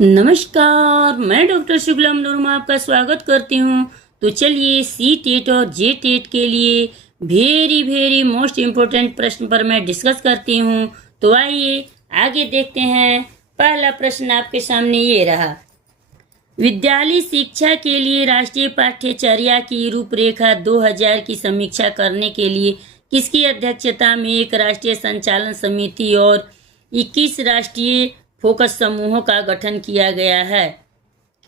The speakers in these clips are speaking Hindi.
नमस्कार, मैं डॉक्टर शुक्ला मनोरमा आपका स्वागत करती हूँ। तो चलिए सी टेट और जे टेट के लिए वेरी मोस्ट इम्पोर्टेंट प्रश्न पर मैं डिस्कस करती हूँ। तो आइए आगे देखते हैं। पहला प्रश्न आपके सामने ये रहा। विद्यालय शिक्षा के लिए राष्ट्रीय पाठ्यचर्या की रूपरेखा 2000 की समीक्षा करने के लिए किसकी अध्यक्षता में एक राष्ट्रीय संचालन समिति और 21 राष्ट्रीय फोकस समूहों का गठन किया गया है।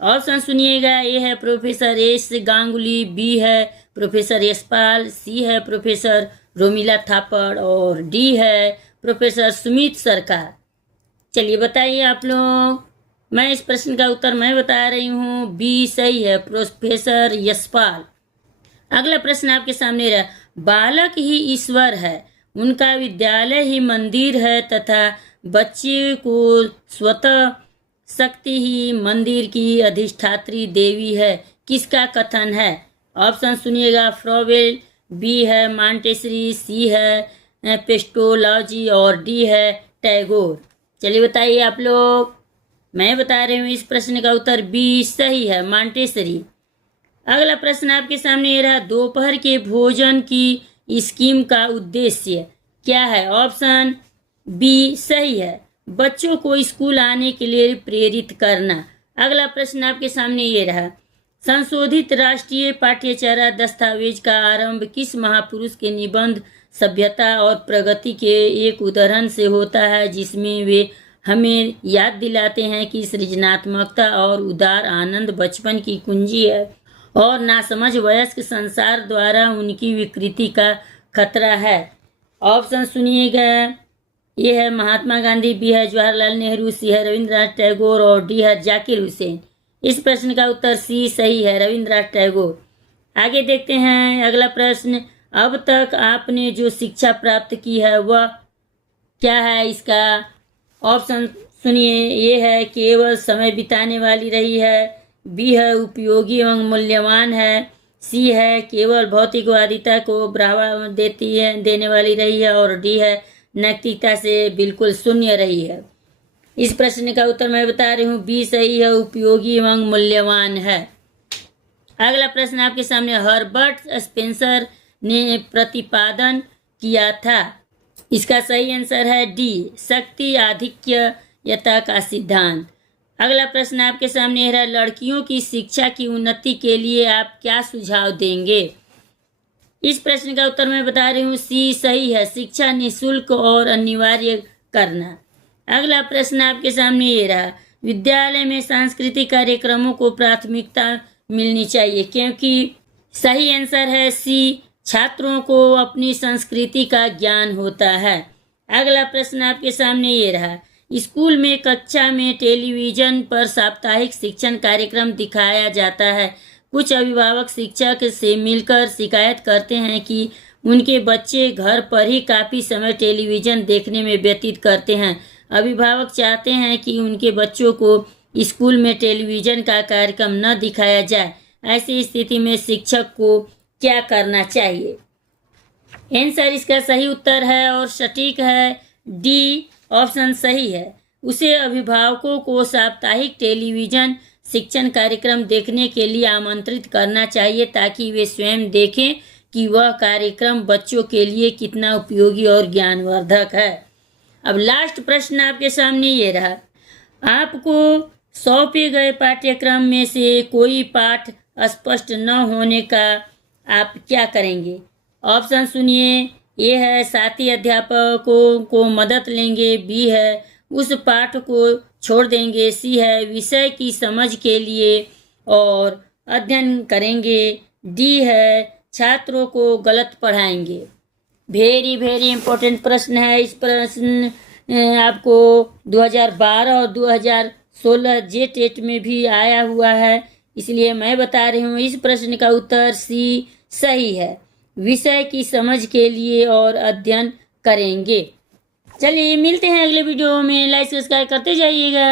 ऑप्शन सुनिएगा। ए है प्रोफेसर एस गांगुली, बी है प्रोफेसर यशपाल, सी है प्रोफेसर रोमिला थापड़ और डी है प्रोफेसर सुमित सरकार। चलिए बताइए आप लोग। मैं इस प्रश्न का उत्तर मैं बता रही हूँ, बी सही है, प्रोफेसर यशपाल। अगला प्रश्न आपके सामने रहा। बालक ही ईश्वर है, उनका विद्यालय ही मंदिर है तथा बच्चे को स्वतः शक्ति ही मंदिर की अधिष्ठात्री देवी है, किसका कथन है? ऑप्शन सुनिएगा। फ्रॉवेल, बी है मांटेसरी, सी है पेस्टोलॉजी और डी है टैगोर। चलिए बताइए आप लोग। मैं बता रही हूँ इस प्रश्न का उत्तर बी सही है, मांटेसरी। अगला प्रश्न आपके सामने ये रहा। दोपहर के भोजन की स्कीम का उद्देश्य क्या है? ऑप्शन बी सही है, बच्चों को स्कूल आने के लिए प्रेरित करना। अगला प्रश्न आपके सामने ये रहा। संशोधित राष्ट्रीय पाठ्यचर्या दस्तावेज का आरंभ किस महापुरुष के निबंध सभ्यता और प्रगति के एक उदाहरण से होता है, जिसमें वे हमें याद दिलाते हैं कि सृजनात्मकता और उदार आनंद बचपन की कुंजी है और नासमझ वयस्क संसार द्वारा उनकी विकृति का खतरा है। ऑप्शन सुनिएगा। ये है महात्मा गांधी, बी है जवाहरलाल नेहरू, सी है रविंद्रनाथ टैगोर और डी है जाकिर हुसैन। इस प्रश्न का उत्तर सी सही है, रविंद्रनाथ टैगोर। आगे देखते हैं अगला प्रश्न। अब तक आपने जो शिक्षा प्राप्त की है वह क्या है? इसका ऑप्शन सुनिए। ये है केवल समय बिताने वाली रही है, बी है उपयोगी एवं मूल्यवान है, सी है केवल भौतिकवादिता को बढ़ावा देने वाली रही है और डी है नैतिकता से बिल्कुल शून्य रही है। इस प्रश्न का उत्तर मैं बता रही हूँ, बी सही है, उपयोगी एवं मूल्यवान है। अगला प्रश्न आपके सामने। हर्बर्ट स्पेंसर ने प्रतिपादन किया था, इसका सही आंसर है डी, शक्ति आधिक्यता का सिद्धांत। अगला प्रश्न आपके सामने है। लड़कियों की शिक्षा की उन्नति के लिए आप क्या सुझाव देंगे? इस प्रश्न का उत्तर मैं बता रही हूँ, सी सही है, शिक्षा निःशुल्क और अनिवार्य करना। अगला प्रश्न आपके सामने ये रहा। विद्यालय में सांस्कृतिक कार्यक्रमों को प्राथमिकता मिलनी चाहिए, क्योंकि सही आंसर है सी, छात्रों को अपनी संस्कृति का ज्ञान होता है। अगला प्रश्न आपके सामने ये रहा। स्कूल में कक्षा में टेलीविजन पर साप्ताहिक शिक्षण कार्यक्रम दिखाया जाता है। कुछ अभिभावक शिक्षक से मिलकर शिकायत करते हैं कि उनके बच्चे घर पर ही काफ़ी समय टेलीविज़न देखने में व्यतीत करते हैं। अभिभावक चाहते हैं कि उनके बच्चों को स्कूल में टेलीविज़न का कार्यक्रम न दिखाया जाए। ऐसी स्थिति में शिक्षक को क्या करना चाहिए? आंसर इसका सही उत्तर है और सटीक है, डी ऑप्शन सही है। उसे अभिभावकों को साप्ताहिक टेलीविज़न शिक्षण कार्यक्रम देखने के लिए आमंत्रित करना चाहिए, ताकि वे स्वयं देखें कि वह कार्यक्रम बच्चों के लिए कितना उपयोगी और ज्ञानवर्धक है। अब लास्ट प्रश्न आपके सामने ये रहा। आपको सौंपे गए पाठ्यक्रम में से कोई पाठ स्पष्ट न होने का आप क्या करेंगे? ऑप्शन सुनिए। ए है साथी अध्यापकों को मदद लेंगे, बी है उस पाठ को छोड़ देंगे, सी है विषय की समझ के लिए और अध्ययन करेंगे, डी है छात्रों को गलत पढ़ाएंगे। वेरी इम्पोर्टेंट प्रश्न है। इस प्रश्न आपको 2012 और 2016 जे टेट में भी आया हुआ है, इसलिए मैं बता रही हूँ इस प्रश्न का उत्तर सी सही है, विषय की समझ के लिए और अध्ययन करेंगे। चलिए मिलते हैं अगले वीडियो में। लाइक सब्सक्राइब करते जाइएगा।